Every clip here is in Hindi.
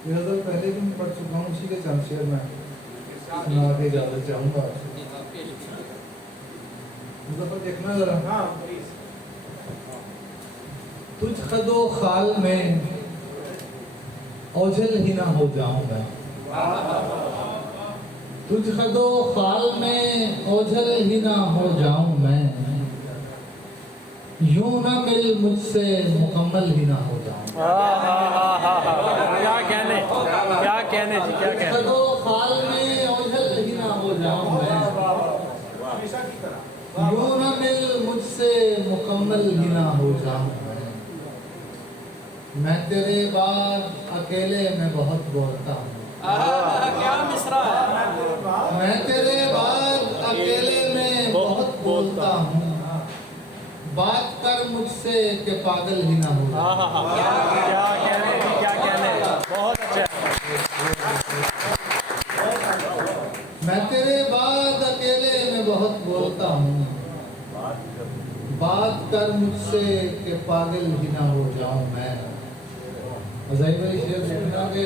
ये गज़ल पहले भी मैं पढ़ चुका हूँ, उसी के चंद शेर में सुना के इजाज़त चाहूँगा आपसे। मतलब देखना जरा। हाँ, तुझ खदो खाल में ओझल ही ना हो जाऊं मैं, तुझ खदो खाल में ओझल ही ना हो जाऊं मैं, यूं ना मिल मुझसे मुकम्मल ही ना हो जाऊं। क्या कहने जी, क्या कहने। खदो खाल में ओझल ही ना हो जाऊं मैं, यूं ना मिल मुझसे मुकम्मल ही ना हो जाऊं मैं तेरे बाद अकेले में बहुत बोलता हूँ। क्या मिसरा है। मैं तेरे बाद अकेले में बहुत बोलता हूँ, बात कर मुझसे कि पागल ही ना हो। क्या कहने जी, क्या कहने। बहुत अच्छा। मैं तेरे बाद अकेले में बहुत बोलता हूँ, बात कर मुझसे कि पागल ही ना हो जाऊं मैं। अज़ाई भाई शेर देखना कि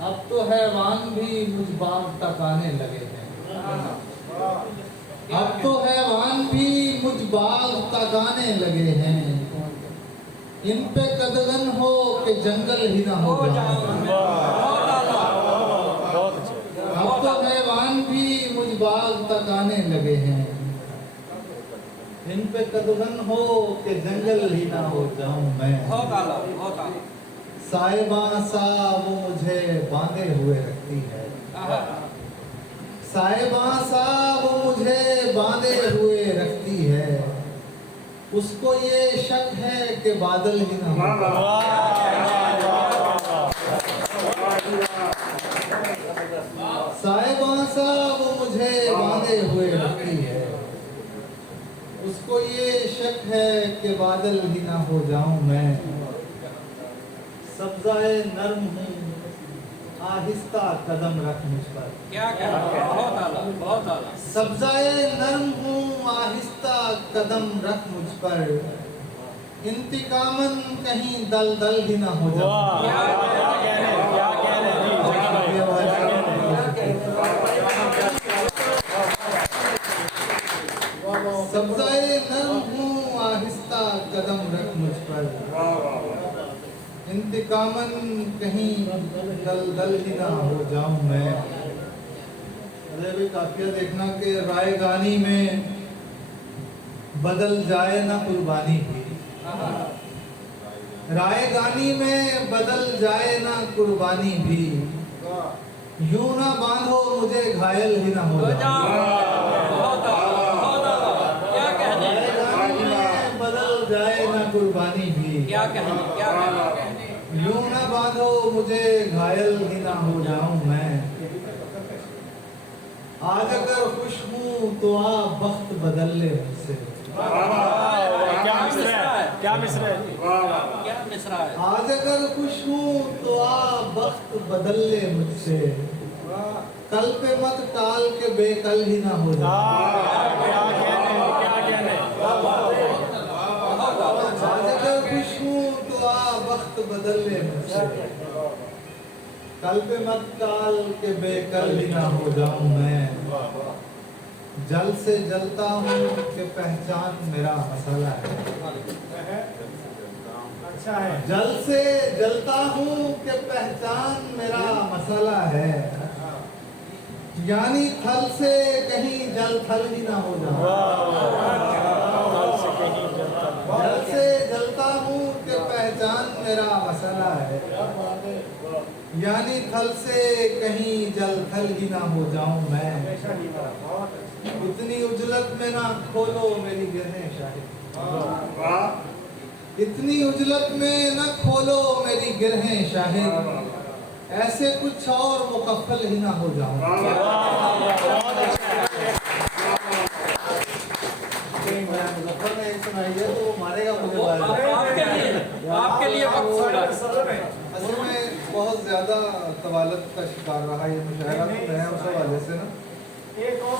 अब तो हैवान भी मुझ बाग तक आने लगे हैं, अब तो हैवान भी मुझ बाग तक आने लगे हैं, इन पे कदगन हो कि जंगल ही ना हो जाऊं। अब तो हैवान भी मुझ बाग तक आने लगे हैं, इन पे कदगन हो कि जंगल ही ना हो जाऊं मैं। साहिबां सा वो मुझे बांधे हुए रखती है, साहिबां सा वो मुझे बांधे हुए रखती है, उसको ये शक है कि बादल ही ना हो। साहिबां सा वो मुझे बांधे हुए रखती है, उसको ये शक है कि बादल ही ना हो जाऊं मैं। सब्ज़ाए नर्म हूँ आहिस्ता कदम रख मुझ पर। क्या बहुत आला, बहुत आला। सब्ज़ाए नर्म हूँ आहिस्ता कदम रख मुझ पर, इंतिकामन कहीं दलदल ही ना हो जाऊं। सब्ज़ाए नर्म हूँ आहिस्ता कदम रख मुझ पर, इंतिकामन कहीं दलदल ही ना हो जाऊं मैं। अरे भी काफिया देखना कि रायगानी में बदल जाए ना कुर्बानी भी, रायगानी में बदल जाए ना कुर्बानी भी, यूं ना बांधो मुझे घायल ही ना हो जाऊं। रायगानी में बदल जाए ना कुर्बानी भी, क्या कहने। यूं ना बांधो मुझे घायल ही ना हो जाऊं मैं। आज अगर खुश हूँ तो आप वक्त बदल ले मुझसे। क्या मिसरा है। आज अगर खुश हूँ तो आप वक्त बदल ले मुझसे, कल पे मत टाल के बेकल ही ना हो जाऊं। आज अगर खुश हूँ तो आप वक्त बदल ले मुझसे, कल पे मत टाल के बेकल ही ना हो जाऊं मैं। जल से जलता हूँ कि पहचान मेरा मसला है, अच्छा है। जल से जलता हूँ कि पहचान मेरा मसला है, यानी थल से कहीं जल थल ही ना हो जाऊं। जल से जलता हूँ कि पहचान मेरा मसला है, यानी थल से कहीं जल थल ही ना हो जाऊं मैं। इतनी उजलत में ना खोलो मेरी गिरहें शाहिद, इतनी उजलत में न खोलो मेरी गिरहें शाहिद, ऐसे कुछ और मुकफ्फल ही ना हो जाऊं। मुजफ्फर ने एक सुनाई है तो वो मारेगा मुझे। आपके लिए असल में बहुत ज्यादा तवालत का शिकार रहा ये मुशायरा, तो मैं उस हवाले से ना एक और